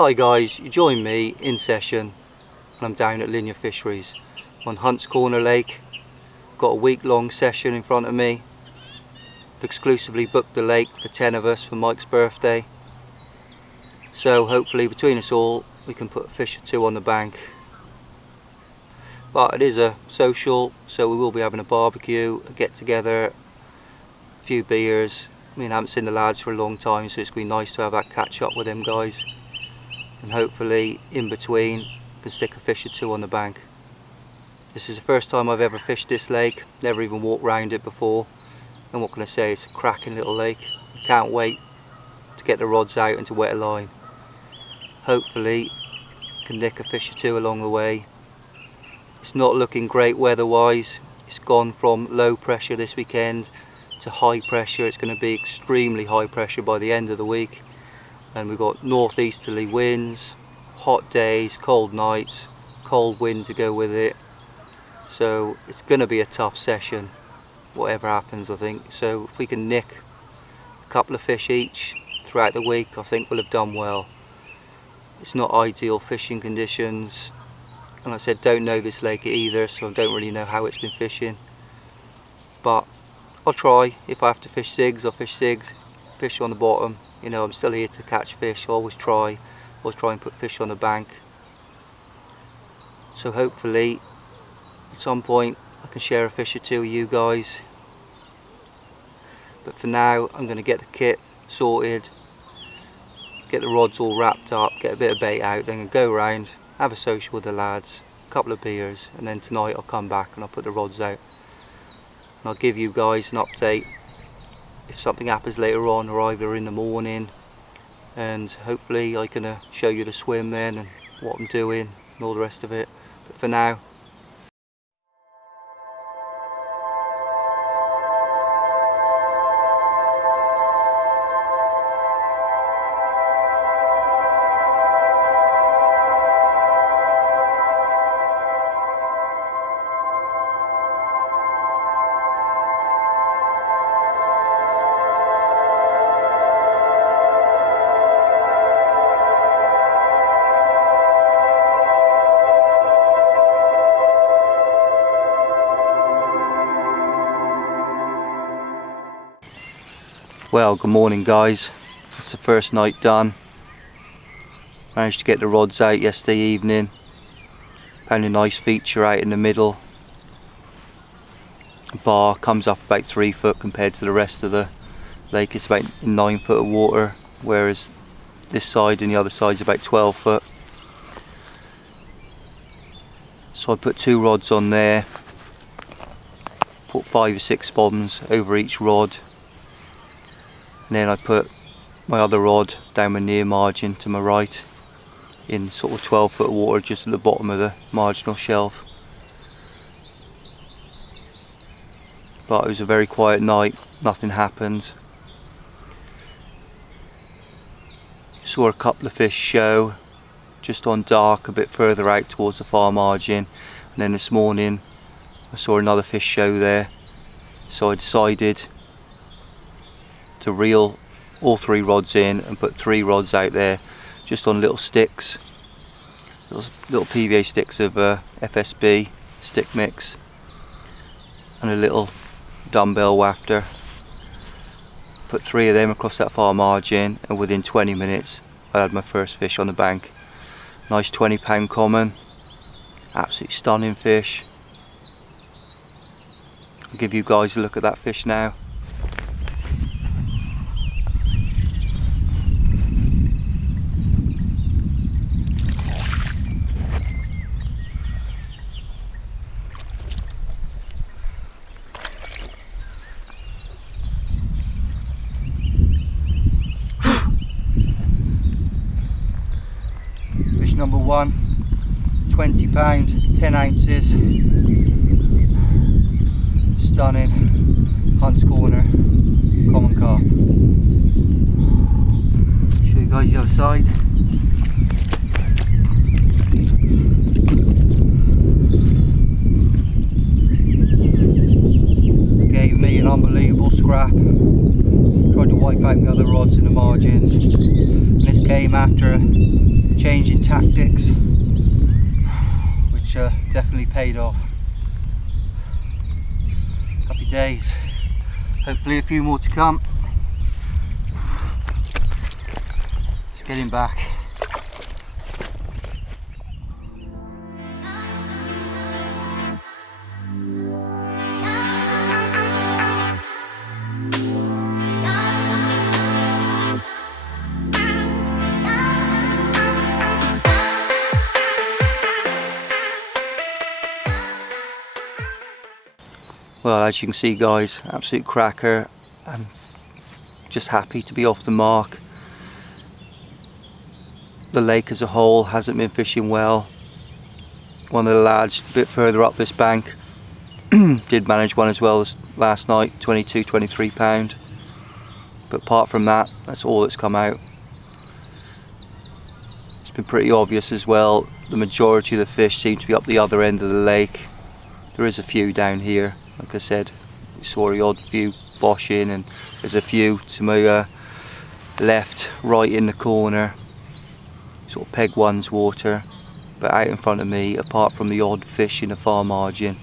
Hi guys, you join me in session and I'm down at Linear Fisheries on Hunt's Corner Lake. Got a week-long session in front of me. I've exclusively booked the lake for 10 of us for Mike's birthday. So hopefully between us all we can put a fish or two on the bank. But it is a social, so we will be having a barbecue, a get together, a few beers. I mean, I haven't seen the lads for a long time, so it's going to be nice to have that catch up with them guys. And hopefully in between I can stick a fish or two on the bank. This is the first time I've ever fished this lake, never even walked round it before, and what can I say, it's a cracking little lake. I can't wait to get the rods out and to wet a line. Hopefully I can nick a fish or two along the way. It's not looking great weather wise. It's gone from low pressure this weekend to high pressure. It's going to be extremely high pressure by the end of the week. And we've got northeasterly winds, hot days, cold nights, cold wind to go with it. So it's going to be a tough session, whatever happens, I think. So if we can nick a couple of fish each throughout the week, I think we'll have done well. It's not ideal fishing conditions, and like I said, don't know this lake either, so I don't really know how it's been fishing. But I'll try. If I have to fish sigs, I'll fish sigs. Fish on the bottom. You know, I'm still here to catch fish. I always try and put fish on the bank. So hopefully at some point I can share a fish or two with you guys. But for now I'm going to get the kit sorted, get the rods all wrapped up, get a bit of bait out, then go around, have a social with the lads, a couple of beers, and then tonight I'll come back and I'll put the rods out. And I'll give you guys an update if something happens later on, or either in the morning, and hopefully I can show you the swim then and what I'm doing and all the rest of it. But for now, well, good morning guys. It's the first night done. Managed to get the rods out yesterday evening. Found a nice feature out in the middle. The bar comes up about 3 foot compared to the rest of the lake. It's about 9 foot of water, whereas this side and the other side is about 12 foot. So I put 2 rods on there. Put 5 or 6 bombs over each rod. And then I put my other rod down my near margin to my right in sort of 12 foot of water just at the bottom of the marginal shelf. But it was a very quiet night, nothing happened. Saw a couple of fish show just on dark a bit further out towards the far margin, and then this morning I saw another fish show there, so I decided to reel all 3 rods in and put 3 rods out there just on little sticks, little PVA sticks of FSB stick mix and a little dumbbell wafter. Put 3 of them across that far margin, and within 20 minutes I had my first fish on the bank. Nice 20-pound common, absolutely stunning fish. I'll give you guys a look at that fish now. Fish number 1, 20 pound, 10 ounces, stunning Hunt's Corner common carp. Show you guys the other side. Gave me an unbelievable scrap. Tried to wipe out the other rods in the margins. And this came after change in tactics, which definitely paid off. Happy days. Hopefully a few more to come. Let's get him back. Well, as you can see guys, absolute cracker. I'm just happy to be off the mark. The lake as a whole hasn't been fishing well. One of the lads a bit further up this bank did manage one as well as last night, 22-23 pound. But apart from that, that's all that's come out. It's been pretty obvious as well, the majority of the fish seem to be up the other end of the lake. There is a few down here. Like I said, we saw the odd few boshing, and there's a few to my left, right in the corner, sort of peg one's water. But out in front of me, apart from the odd fish in the far margin,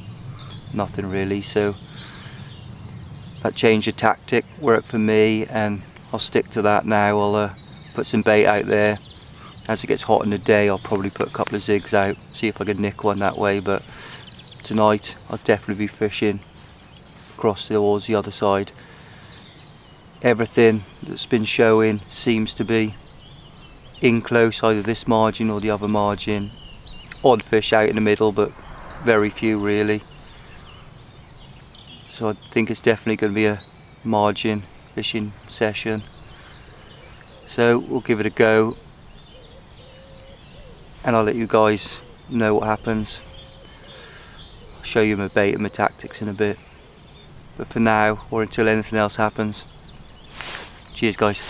nothing really. So that change of tactic worked for me, and I'll stick to that now. I'll put some bait out there. As it gets hot in the day, I'll probably put a couple of zigs out, see if I can nick one that way. But tonight I'll definitely be fishing across towards the other side. Everything that's been showing seems to be in close, either this margin or the other margin. Odd fish out in the middle, but very few really. So I think it's definitely going to be a margin fishing session. So we'll give it a go, and I'll let you guys know what happens. Show you my bait and my tactics in a bit, but for now, or until anything else happens, cheers guys.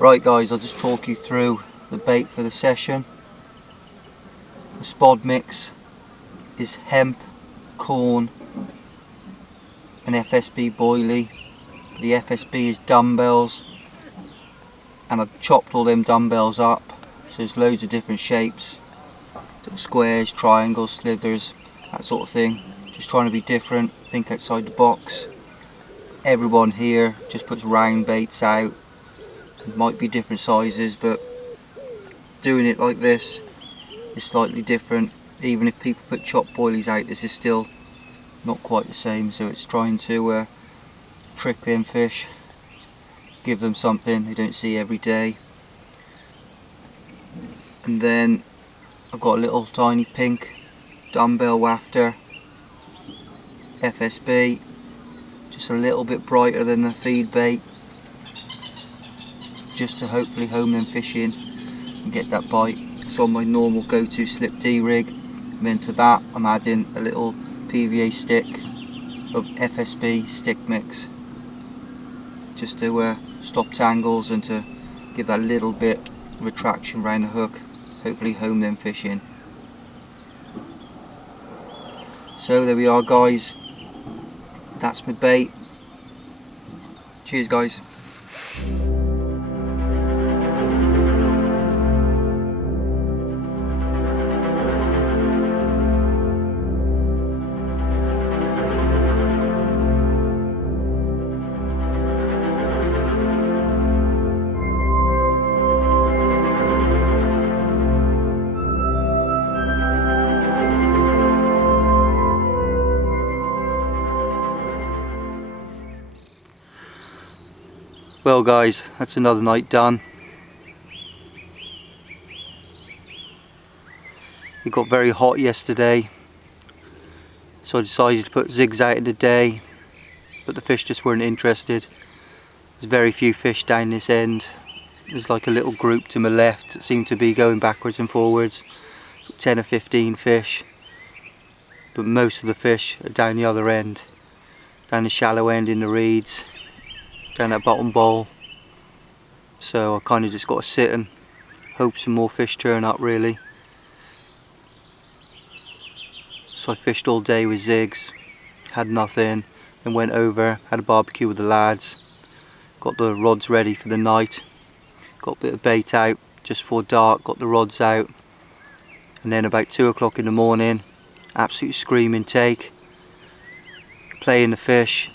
Right guys, I'll just talk you through the bait for the session. The spod mix is hemp, corn and FSB boilie. The FSB is dumbbells, and I've chopped all them dumbbells up, so there's loads of different shapes, squares, triangles, slithers, that sort of thing. Just trying to be different, think outside the box. Everyone here just puts round baits out. It might be different sizes, but doing it like this is slightly different. Even if people put chopped boilies out, this is still not quite the same. So it's trying to trick them fish, give them something they don't see every day. And then I've got a little tiny pink dumbbell wafter, FSB, just a little bit brighter than the feed bait. just to hopefully home them fish in and get that bite. It's on my normal go-to slip D rig, and then to that I'm adding a little PVA stick of FSB stick mix, just to stop tangles and to give that little bit of retraction around the hook, hopefully home them fish in. So there we are guys, that's my bait. Cheers guys. Well guys, that's another night done. It got very hot yesterday, so I decided to put zigs out in the day, but the fish just weren't interested. There's very few fish down this end. There's like a little group to my left that seem to be going backwards and forwards, 10 or 15 fish, but most of the fish are down the other end, down the shallow end in the reeds, down that bottom bowl. So I kind of just got to sit and hope some more fish turn up really. So I fished all day with zigs, had nothing, then went over, had a barbecue with the lads, got the rods ready for the night, got a bit of bait out just before dark, got the rods out, and then about 2 o'clock in the morning, absolute screaming take, playing the fish,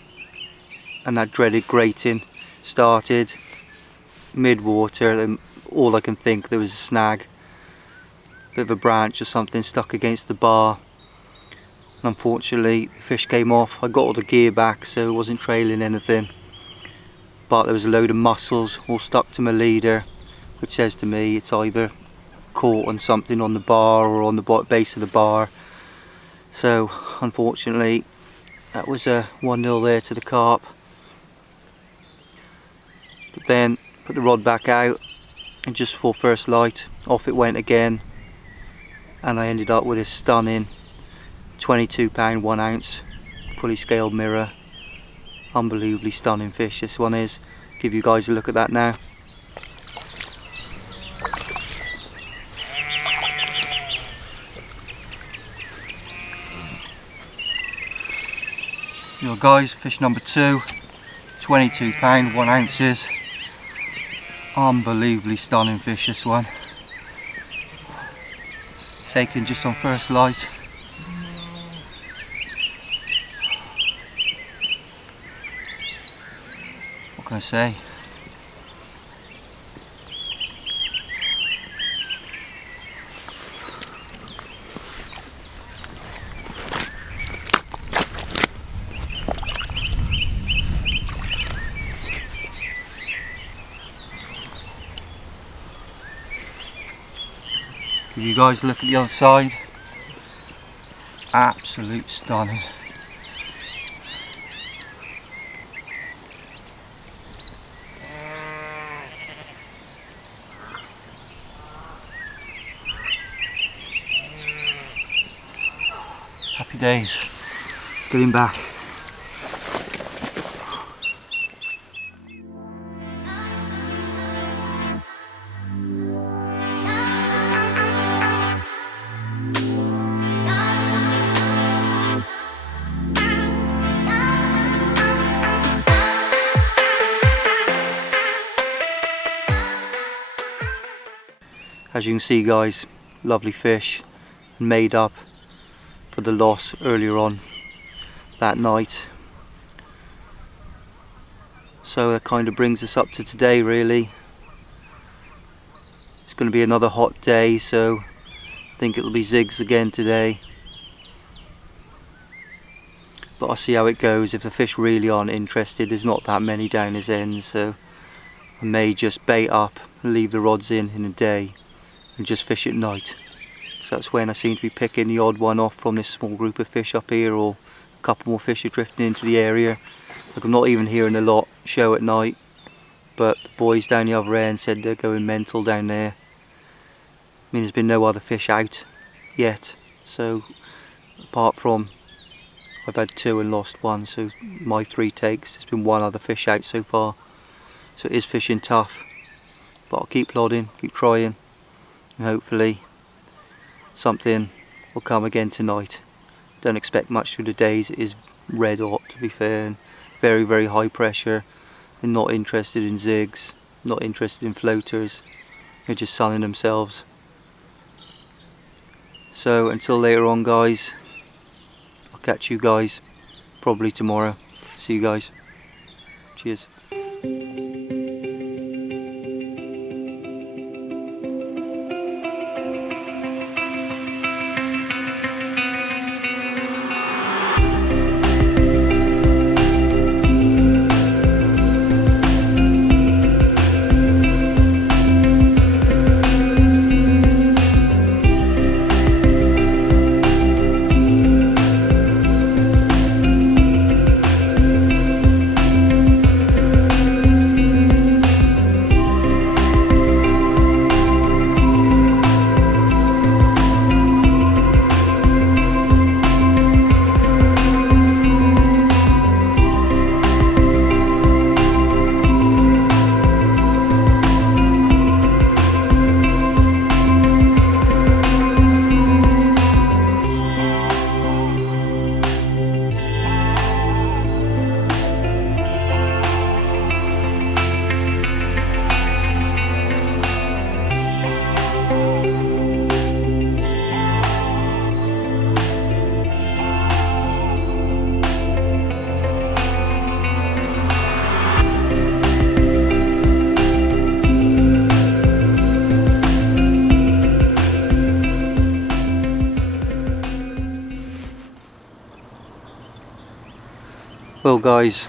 and that dreaded grating started mid-water. And all I can think, there was a snag, bit of a branch or something stuck against the bar, and unfortunately the fish came off. I got all the gear back so it wasn't trailing anything, but there was a load of mussels all stuck to my leader, which says to me it's either caught on something on the bar or on the base of the bar. So unfortunately that was a 1-0 there to the carp. But then put the rod back out, and just before first light off it went again, and I ended up with a stunning 22 pound 1 ounce fully scaled mirror. Unbelievably stunning fish this one is. Give you guys a look at that now. Here guys, fish number 2, 22 pound 1 ounces. Unbelievably stunning fish this one. Taken just on first light. What can I say? Give you guys a look at the other side. Absolute stunning. Happy days. Let's get him back. As you can see guys, lovely fish, and made up for the loss earlier on that night. So that kind of brings us up to today really. It's going to be another hot day, so I think it'll be zigs again today. But I'll see how it goes. If the fish really aren't interested, there's not that many down this end, so I may just bait up and leave the rods in the day and just fish at night. So that's when I seem to be picking the odd one off from this small group of fish up here, or a couple more fish are drifting into the area. Like I'm not even hearing a lot show at night, but the boys down the other end said they're going mental down there. I mean, there's been no other fish out yet, so apart from I've had 2 and lost 1, so my 3 takes, there's been 1 other fish out so far. So it is fishing tough, but I'll keep plodding, keep trying, and hopefully something will come again tonight. Don't expect much through the days. It is red hot, to be fair, and very, very high pressure. They're not interested in zigs, not interested in floaters. They're just sunning themselves. So until later on, guys, I'll catch you guys probably tomorrow. See you guys. Cheers. Well guys,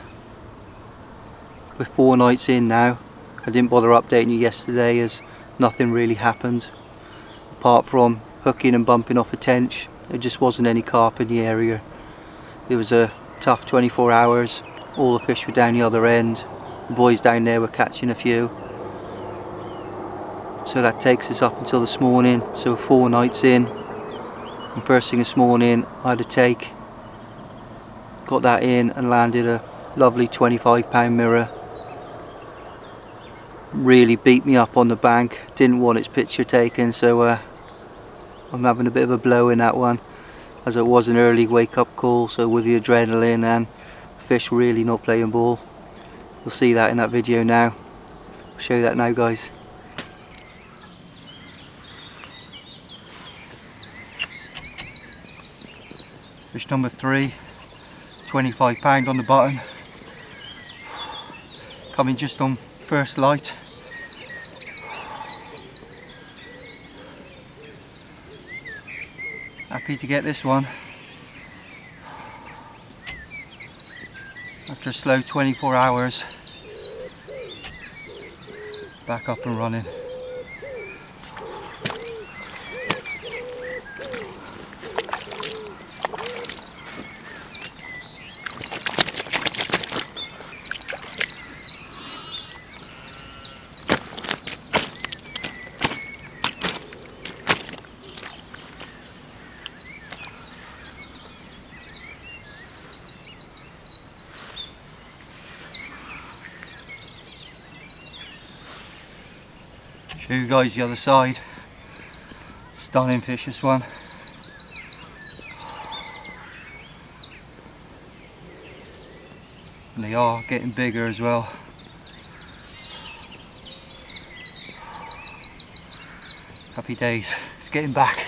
we're 4 nights in now. I didn't bother updating you yesterday as nothing really happened. Apart from hooking and bumping off a tench, there just wasn't any carp in the area. It was a tough 24 hours. All the fish were down the other end. The boys down there were catching a few. So that takes us up until this morning. So 4 nights in. And first thing this morning I had a take. Got that in and landed a lovely 25-pound mirror. Really beat me up on the bank. Didn't want its picture taken, so I'm having a bit of a blow in that one, as it was an early wake-up call. So with the adrenaline and the fish really not playing ball. You'll see that in that video now. I'll show you that now, guys. Fish number 3. 25-pound on the bottom, coming just on first light. Happy to get this one after a slow 24 hours. Back up and running. Show you guys the other side. Stunning fish, this one. And they are getting bigger as well. Happy days. It's getting back.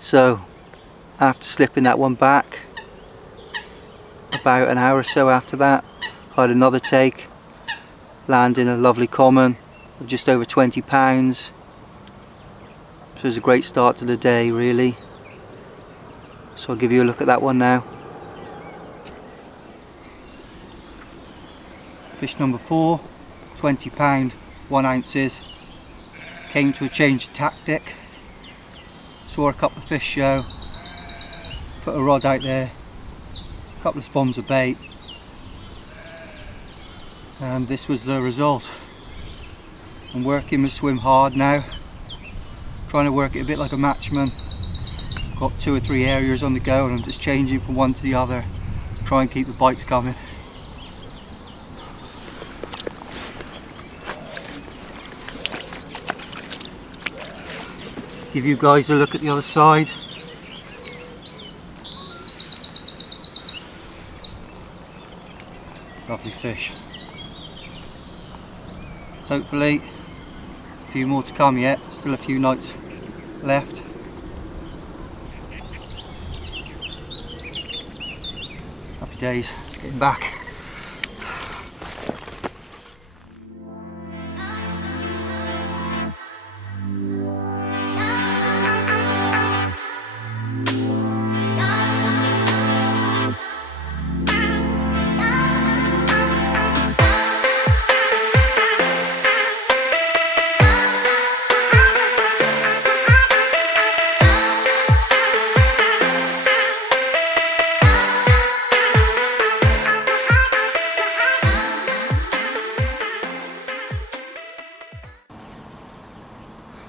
So after slipping that one back, about an hour or so after that, I had another take, landing a lovely common of just over 20 pounds. So it's a great start to the day really. So I'll give you a look at that one now. Fish number 4, 20 pound, 1 ounces. Came to a change of tactic. Saw a couple of fish show. Put a rod out there, a couple of spoons of bait, and this was the result. I'm working my swim hard now, trying to work it a bit like a matchman. Got 2 or 3 areas on the go and I'm just changing from one to the other, try and keep the bites coming. Give you guys a look at the other side. Lovely fish. Hopefully a few more to come yet, still a few nights left. Happy days, it's getting back.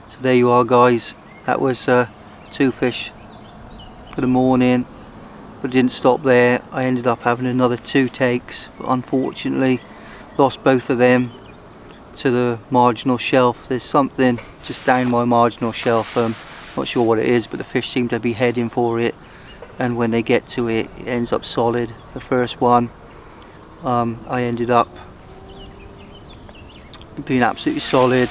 So there you are guys, that was 2 fish for the morning, but it didn't stop there. I ended up having another 2 takes, but unfortunately lost both of them to the marginal shelf. There's something just down my marginal shelf, not sure what it is, but the fish seem to be heading for it, and when they get to it, it ends up solid. The first one, I ended up being absolutely solid,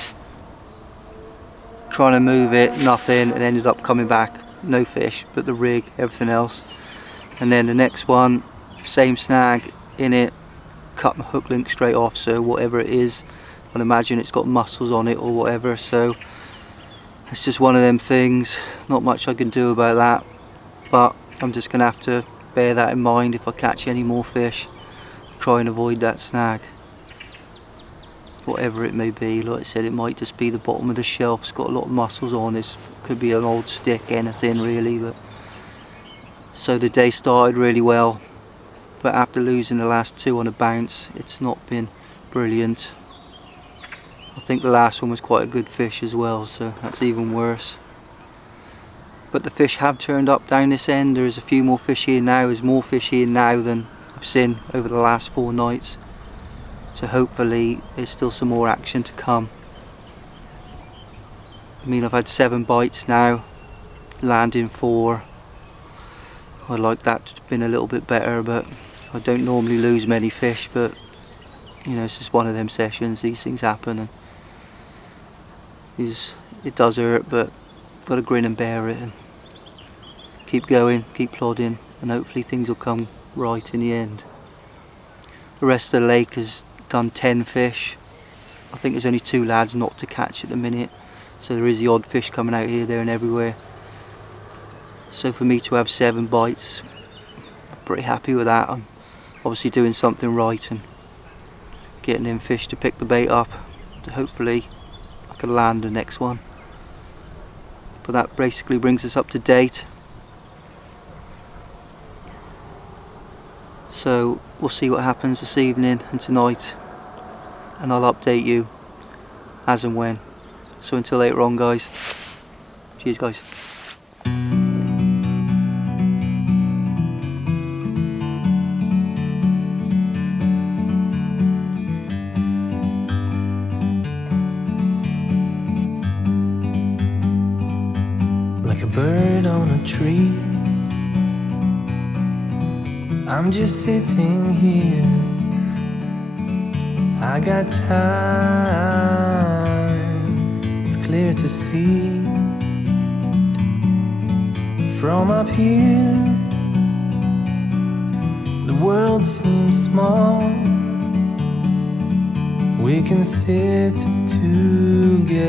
trying to move it, nothing, and ended up coming back, no fish, but the rig, everything else. And then the next one, same snag in it, cut my hook link straight off, so whatever it is, I'd imagine it's got mussels on it or whatever, so it's just one of them things, not much I can do about that, but I'm just going to have to bear that in mind if I catch any more fish, try and avoid that snag. Whatever it may be, like I said, it might just be the bottom of the shelf, it's got a lot of mussels on it, could be an old stick, anything really. But so the day started really well, but after losing the last 2 on a bounce, it's not been brilliant. I think the last one was quite a good fish as well, so that's even worse. But the fish have turned up down this end. There's a few more fish here now, there's more fish here now than I've seen over the last 4 nights. So hopefully there's still some more action to come. I mean, I've had 7 bites now, landing 4. I'd like that to have been a little bit better, but I don't normally lose many fish, but you know, it's just one of them sessions, these things happen, and it does hurt, but got to grin and bear it and keep going, keep plodding, and hopefully things will come right in the end. The rest of the lake has done 10 fish. I think there's only 2 lads not to catch at the minute, so there is the odd fish coming out here, there and everywhere. So for me to have 7 bites, I'm pretty happy with that. I'm obviously doing something right and getting them fish to pick the bait up. Hopefully I can land the next one. But that basically brings us up to date. So we'll see what happens this evening and tonight, and I'll update you as and when. So until later on guys, cheers guys. Like a bird on a tree, I'm just sitting here. I got time, it's clear to see. From up here, the world seems small. We can sit together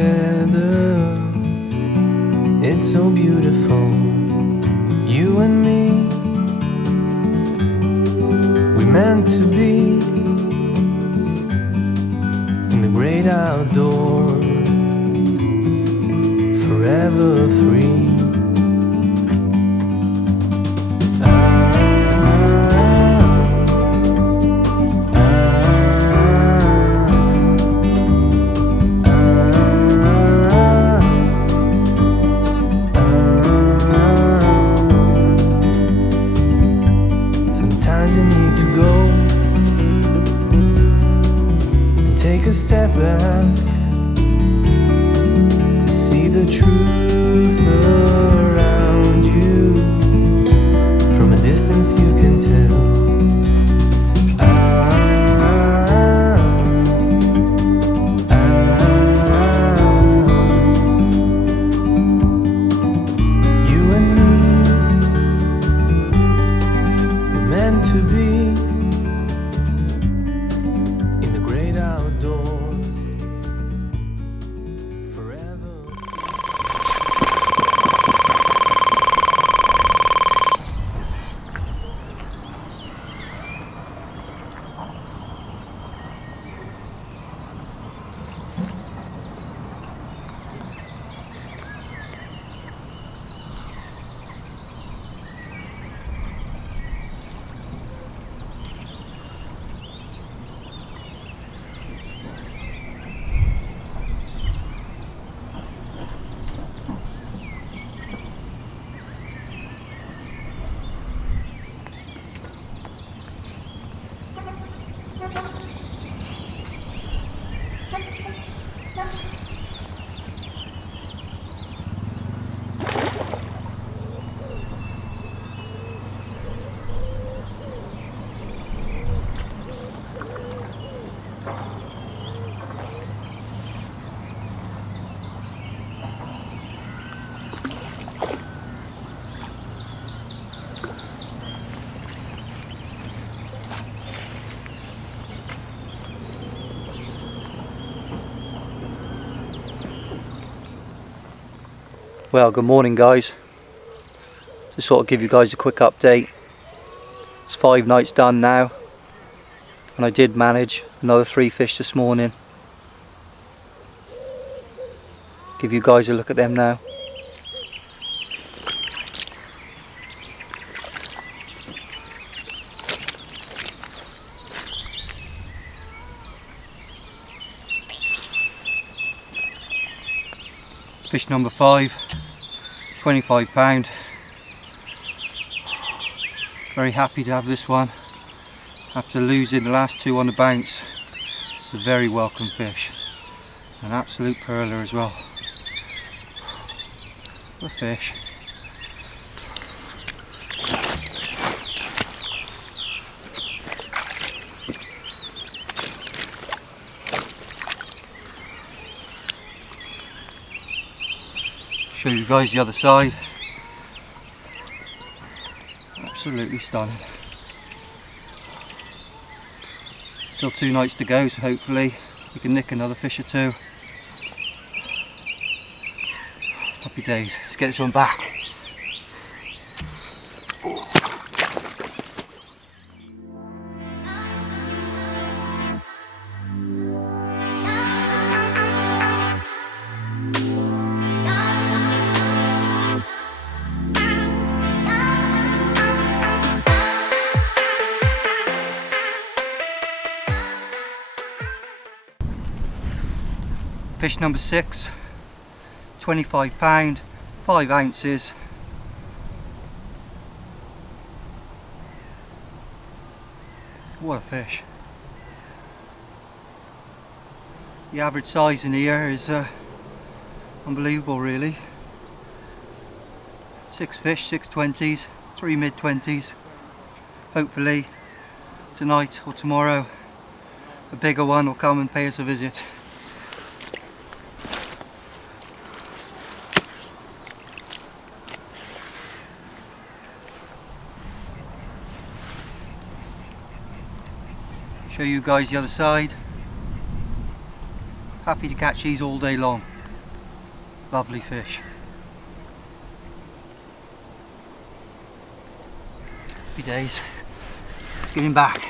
It's so beautiful, you and me. We meant to be in the great outdoors, forever free. Sometimes you need to go and take a step back to see the truth around you. From a distance you can tell. You and me were meant to be in the great outdoors, forever. Well, good morning guys. Just sort of give you guys a quick update. It's 5 nights done now, and I did manage another 3 fish this morning. Give you guys a look at them now. Fish number 5, 25 pound. Very happy to have this one after losing the last 2 on the bounce. It's a very welcome fish, an absolute pearler as well. What a fish. Show you guys the other side. Absolutely stunning. Still 2 nights to go, so hopefully we can nick another fish or 2. Happy days. Let's get this one back. Fish number 6, 25 pound, 5 ounces. What a fish. The average size in here is unbelievable really. 6 fish, 6 20s, 3 mid 20s. Hopefully tonight or tomorrow a bigger one will come and pay us a visit. Show you guys the other side. Happy to catch these all day long. Lovely fish. Happy days. Let's get him back.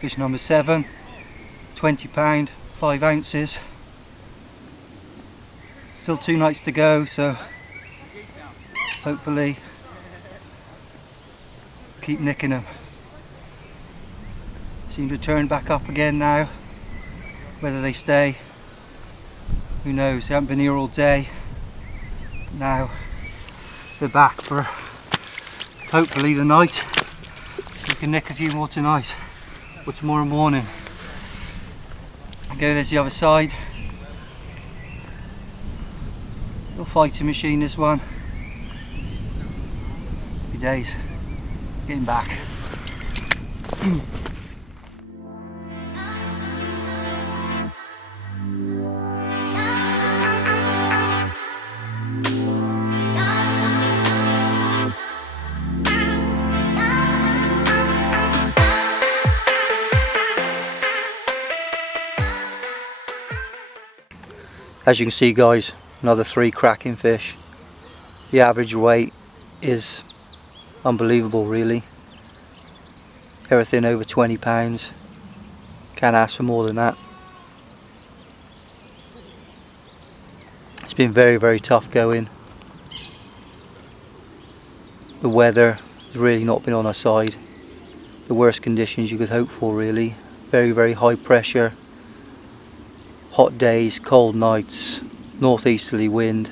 Fish number 7, £20, 5 ounces. Still 2 nights to go, so hopefully keep nicking them. Seem to turn back up again now. Whether they stay, who knows? They haven't been here all day. Now they're back for hopefully the night. We can nick a few more tonight or tomorrow morning. Okay, there's the other side. Little fighting machine, this one. Happy days. Getting back. As you can see guys, another 3 cracking fish. The average weight is unbelievable really. Everything over 20 pounds. Can't ask for more than that. It's been very, very tough going. The weather has really not been on our side. The worst conditions you could hope for really. Very, very high pressure. Hot days, cold nights, northeasterly wind,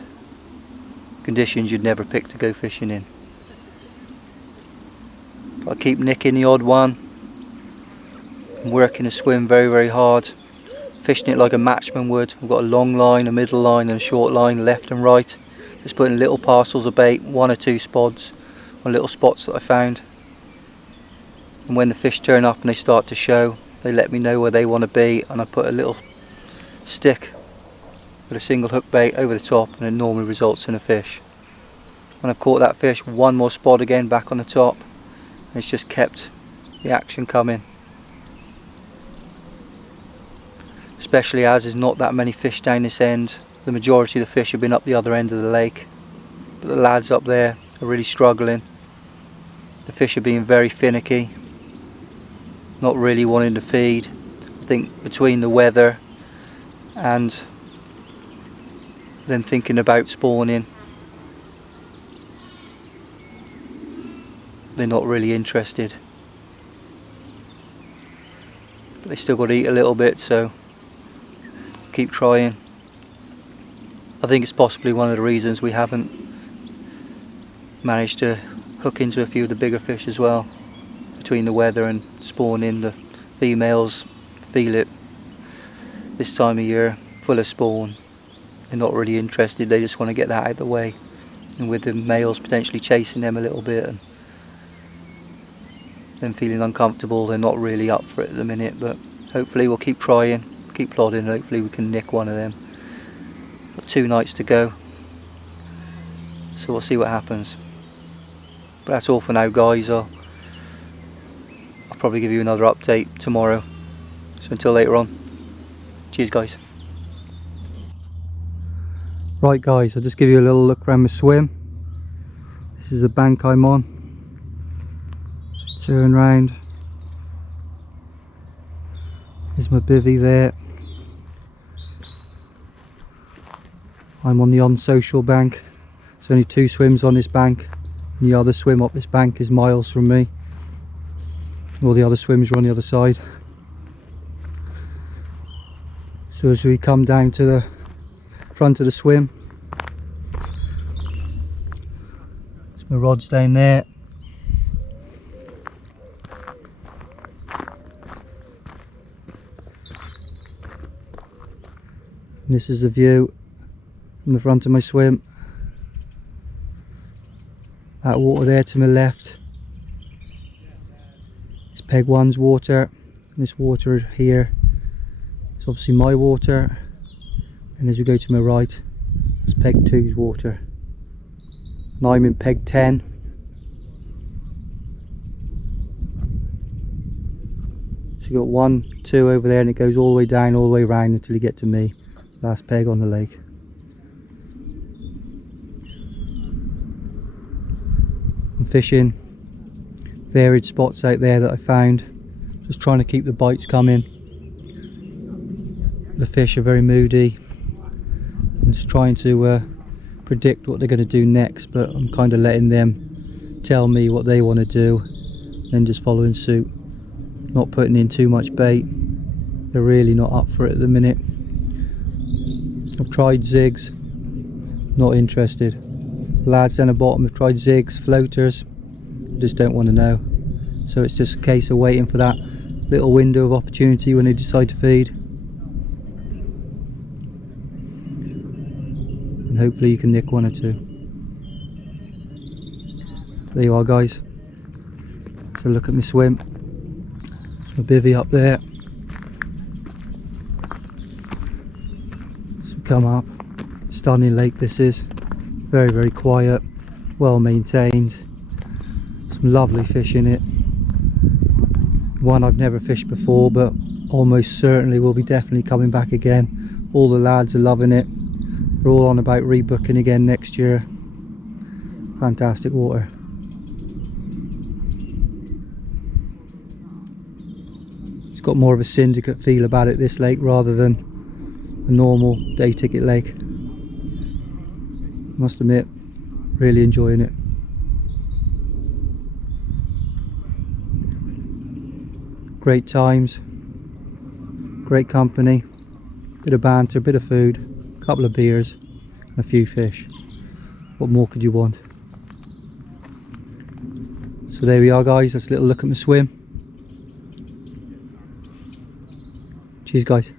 conditions you'd never pick to go fishing in. I keep nicking the odd one. I'm working the swim very, very hard, fishing it like a matchman would. I've got a long line, a middle line and a short line left and right. Just putting little parcels of bait, 1 or 2 spots on little spots that I found. And when the fish turn up and they start to show, they let me know where they want to be, and I put a little stick with a single hook bait over the top, and it normally results in a fish. When I've caught that fish, 1 more spot again back on the top, and it's just kept the action coming. Especially as there's not that many fish down this end. The majority of the fish have been up the other end of the lake, but the lads up there are really struggling. The fish are being very finicky, not really wanting to feed. I think between the weather and them thinking about spawning, they're not really interested. But they still got to eat a little bit, so keep trying. I think it's possibly one of the reasons we haven't managed to hook into a few of the bigger fish as well. Between the weather and spawning, the females feel it this time of year, full of spawn. They're not really interested, they just want to get that out of the way. And with the males potentially chasing them a little bit and them feeling uncomfortable, they're not really up for it at the minute. But hopefully we'll keep trying, keep plodding, and hopefully we can nick one of them. Got 2 nights to go, so we'll see what happens. But that's all for now guys. I'll probably give you another update tomorrow, so until later on, cheers guys. Right guys, I'll just give you a little look around my swim. This is the bank I'm on. So turn round, there's my bivvy there. I'm on the unsocial bank. There's only 2 swims on this bank. And the other swim up this bank is miles from me. All the other swims are on the other side. So as we come down to the front of the swim, there's my rods down there. And this is the view from the front of my swim. That water there to my left is Peg 1's water, and this water here is obviously my water, and as we go to my right, it's Peg 2's water. And I'm in Peg 10. So you got 1, 2 over there, and it goes all the way down, all the way around until you get to me, last peg on the lake. I'm fishing varied spots out there that I found, just trying to keep the bites coming. The fish are very moody. I'm just trying to predict what they're going to do next, but I'm kind of letting them tell me what they want to do, then just following suit, not putting in too much bait. They're really not up for it at the minute. I've tried zigs, not interested. Lads down the bottom have tried zigs, floaters, just don't want to know. So it's just a case of waiting for that little window of opportunity when they decide to feed, and hopefully you can nick 1 or 2. There you are, guys. So look at my swim. There's my bivvy up there. So come up. Stunning lake this is. Very, very quiet, well maintained. Some lovely fish in it. One I've never fished before, but almost certainly will be definitely coming back again. All the lads are loving it. They're all on about rebooking again next year. Fantastic water. It's got more of a syndicate feel about it, this lake, rather than a normal day ticket lake. Must admit, really enjoying it. Great times, great company, bit of banter, bit of food, a couple of beers, and a few fish. What more could you want? So there we are, guys. That's a little look at my swim. Cheers, guys.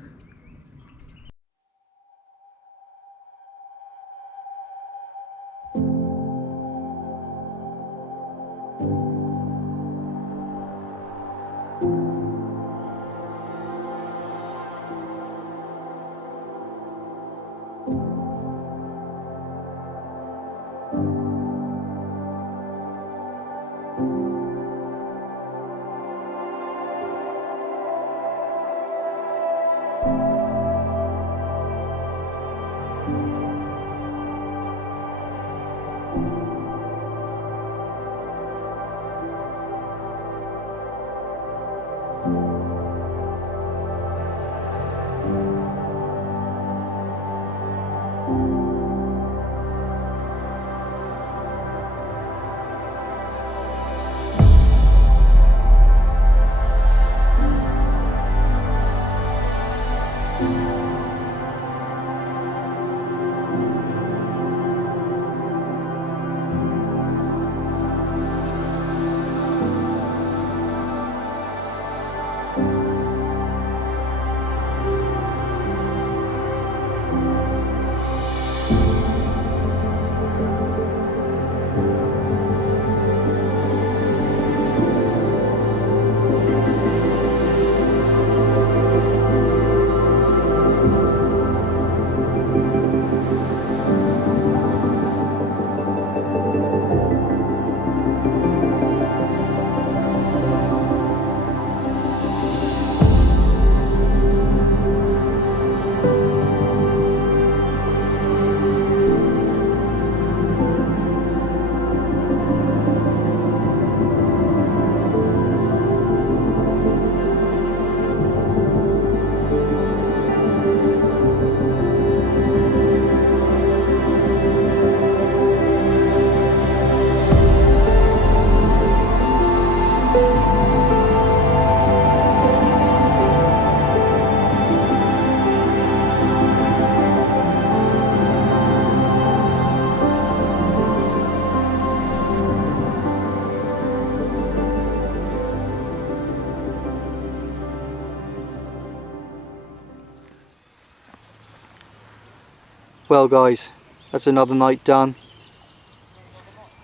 Well guys, that's another night done.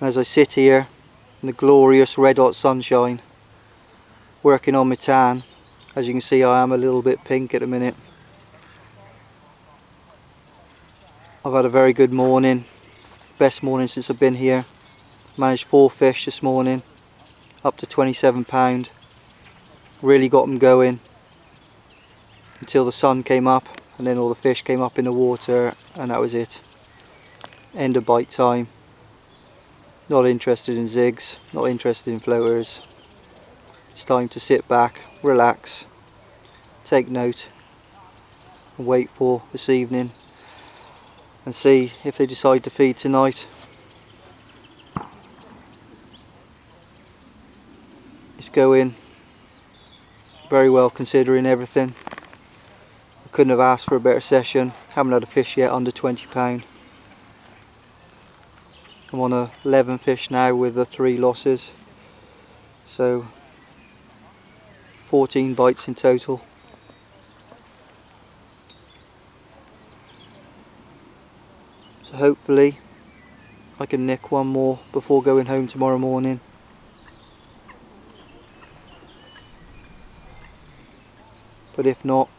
As I sit here in the glorious red hot sunshine, working on my tan, as you can see I am a little bit pink at the minute. I've had a very good morning, best morning since I've been here. Managed 4 fish this morning, up to 27 pound. Really got them going until the sun came up, and then all the fish came up in the water, and that was it. End of bite time. Not interested in zigs, not interested in floaters. It's time to sit back, relax, take note, and wait for this evening and see if they decide to feed tonight. It's going very well considering everything. I couldn't have asked for a better session. Haven't had a fish yet under 20 pound. I'm on 11 fish now with the 3 losses, so 14 bites in total. So hopefully I can nick one more before going home tomorrow morning. But if not,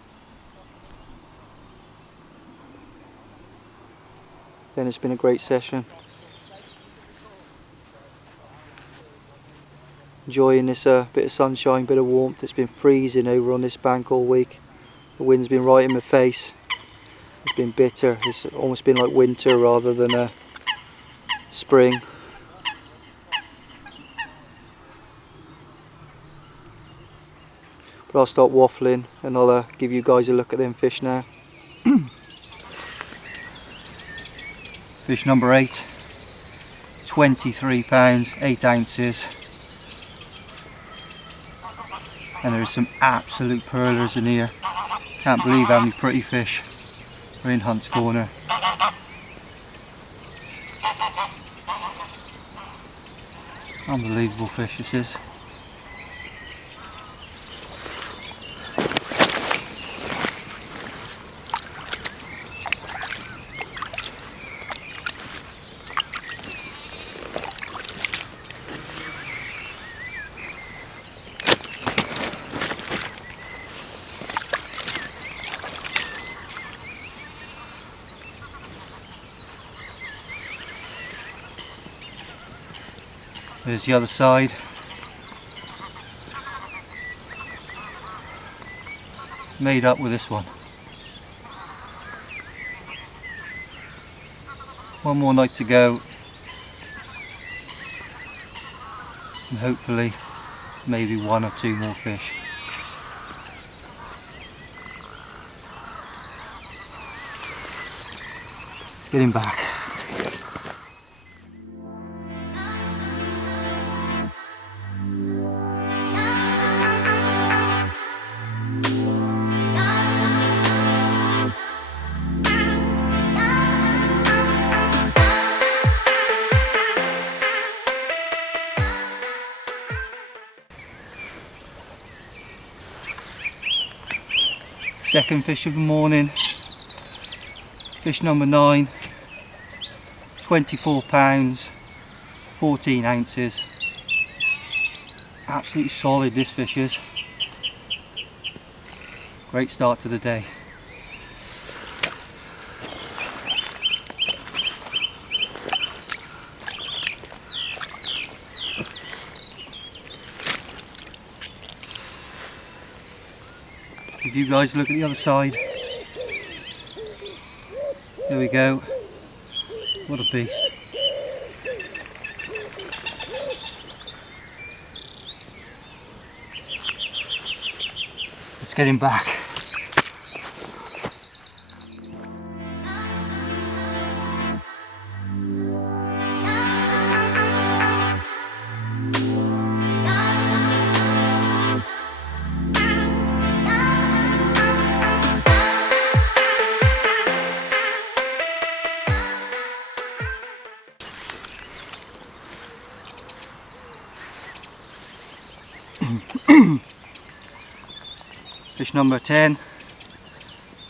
then it's been a great session. Enjoying this bit of sunshine, bit of warmth. It's been freezing over on this bank all week. The wind's been right in my face. It's been bitter. It's almost been like winter rather than spring. But I'll stop waffling and I'll give you guys a look at them fish now. Fish number 8, 23 pounds, 8 ounces. And there's some absolute pearlers in here. Can't believe how many pretty fish are in Hunt's Corner. Unbelievable fish this is. There's the other side. Made up with this one. One more night to go. And hopefully maybe 1 or 2 more fish. Let's get him back. Second fish of the morning, fish number 9, 24 pounds, 14 ounces. Absolutely solid this fish is. Great start to the day. Give you guys a look at the other side. There we go. What a beast. Let's get him back. Fish number 10,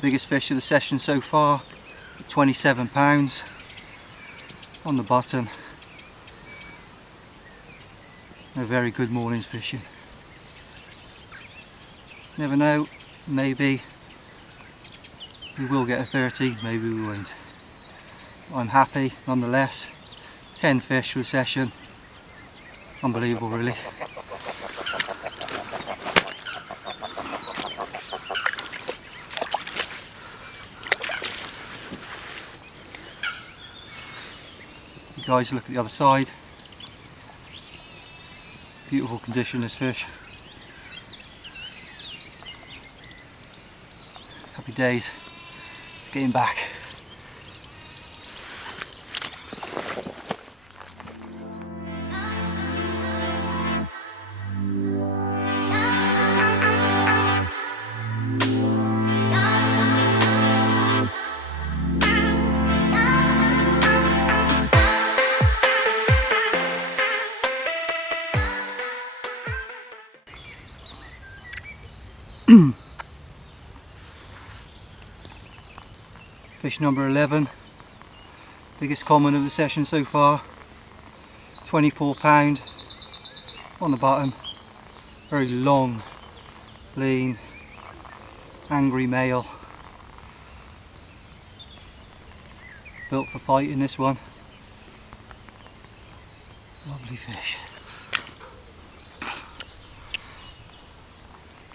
biggest fish of the session so far, £27 on the bottom. A very good morning's fishing. Never know, maybe we will get a 30, maybe we won't. I'm happy nonetheless. 10 fish for a session. Unbelievable really. You guys look at the other side. Beautiful condition, this fish. Happy days. It's getting back. Fish number 11, biggest common of the session so far, £24 on the bottom. Very long, lean, angry male. Built for fighting, this one. Lovely fish.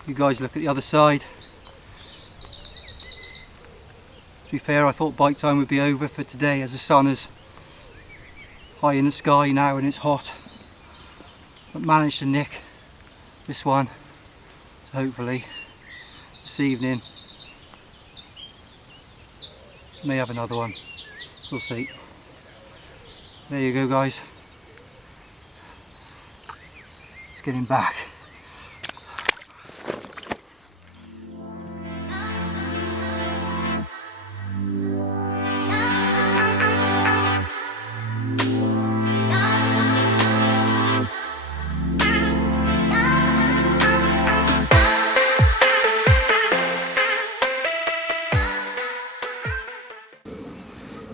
You guys look at the other side. To be fair, I thought bite time would be over for today as the sun is high in the sky now and it's hot. But managed to nick this one, so hopefully this evening may have another one. We'll see. There you go guys. It's getting back.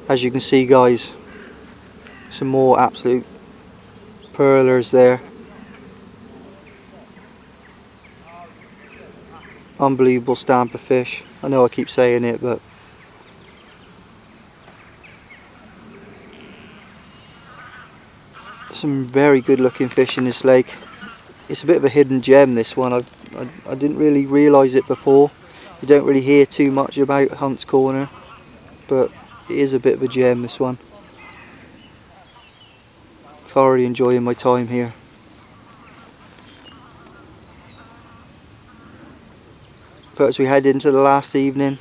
As you can see guys, some more absolute pearlers there. Unbelievable stamp of fish. I know I keep saying it, but some very good looking fish in this lake. It's a bit of a hidden gem, this one. I didn't really realise it before. You don't really hear too much about Hunt's Corner, but it is a bit of a gem, this one. Thoroughly enjoying my time here. But as we head into the last evening,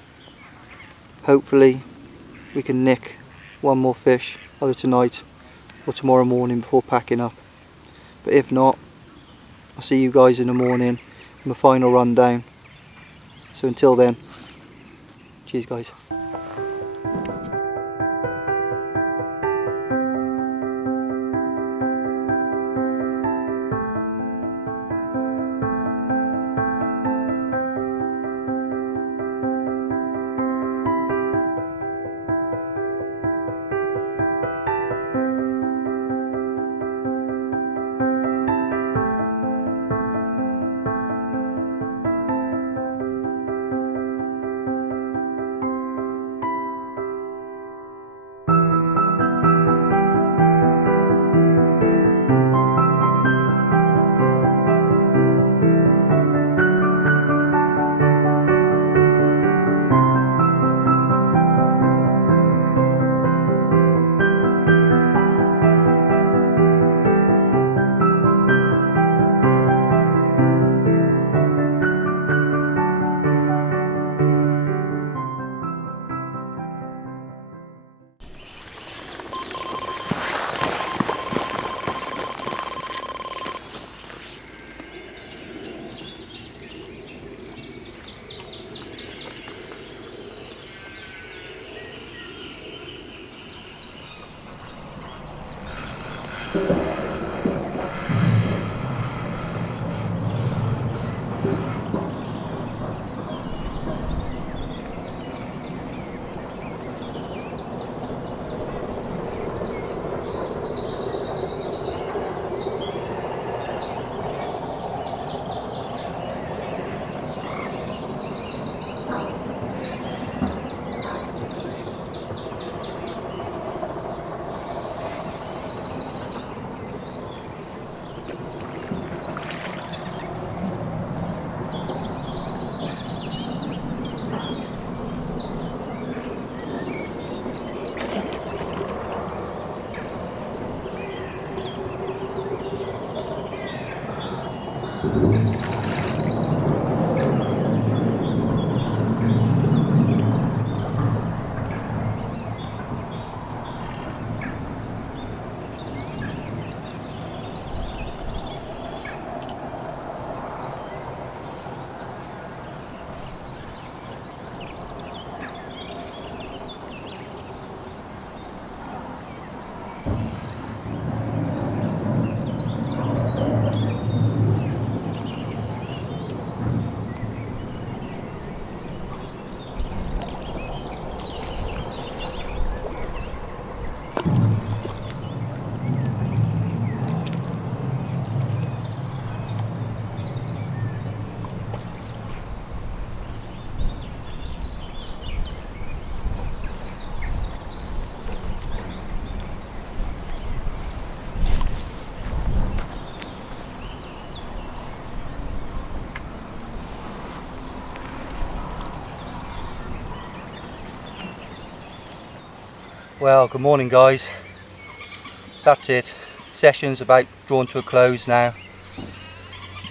hopefully we can nick one more fish either tonight or tomorrow morning before packing up. But if not, I'll see you guys in the morning in the final rundown. So until then, cheers guys. Well, good morning guys. That's it. Session's about drawn to a close now.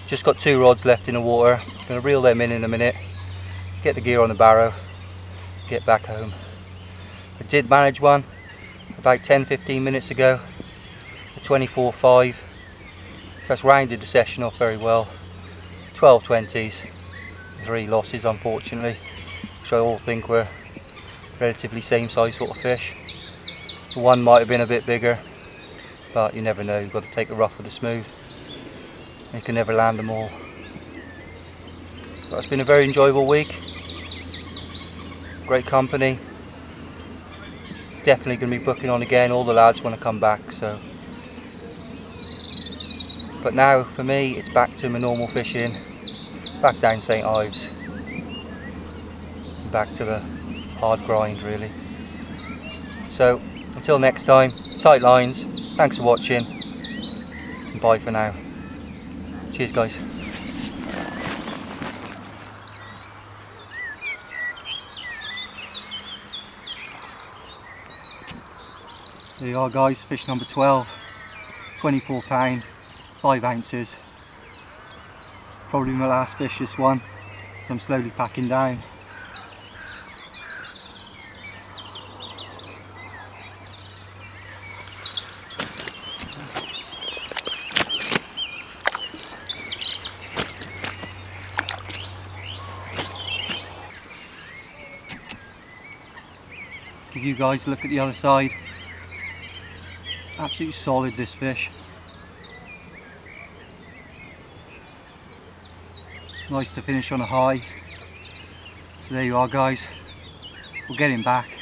Just got 2 rods left in the water. Gonna reel them in a minute, get the gear on the barrow, get back home. I did manage one about 10-15 minutes ago, a 24.5. So that's rounded the session off very well. 12 20s, 3 losses unfortunately, which I all think were relatively same size sort of fish. One might have been a bit bigger, but you never know, you've got to take the rough with the smooth. You can never land them all. But it's been a very enjoyable week. Great company. Definitely going to be booking on again, all the lads want to come back, so. But now for me it's back to my normal fishing, back down St Ives, back to the hard grind really. So until next time, tight lines, thanks for watching, and bye for now. Cheers guys. There you are guys, fish number 12, 24 pound, 5 ounces. Probably my last fish this one, so I'm slowly packing down. Give you guys a look at the other side. Absolutely solid this fish. Nice to finish on a high. So there you are guys, we'll get him back.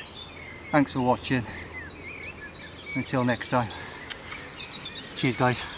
Thanks for watching. Until next time. Cheers guys.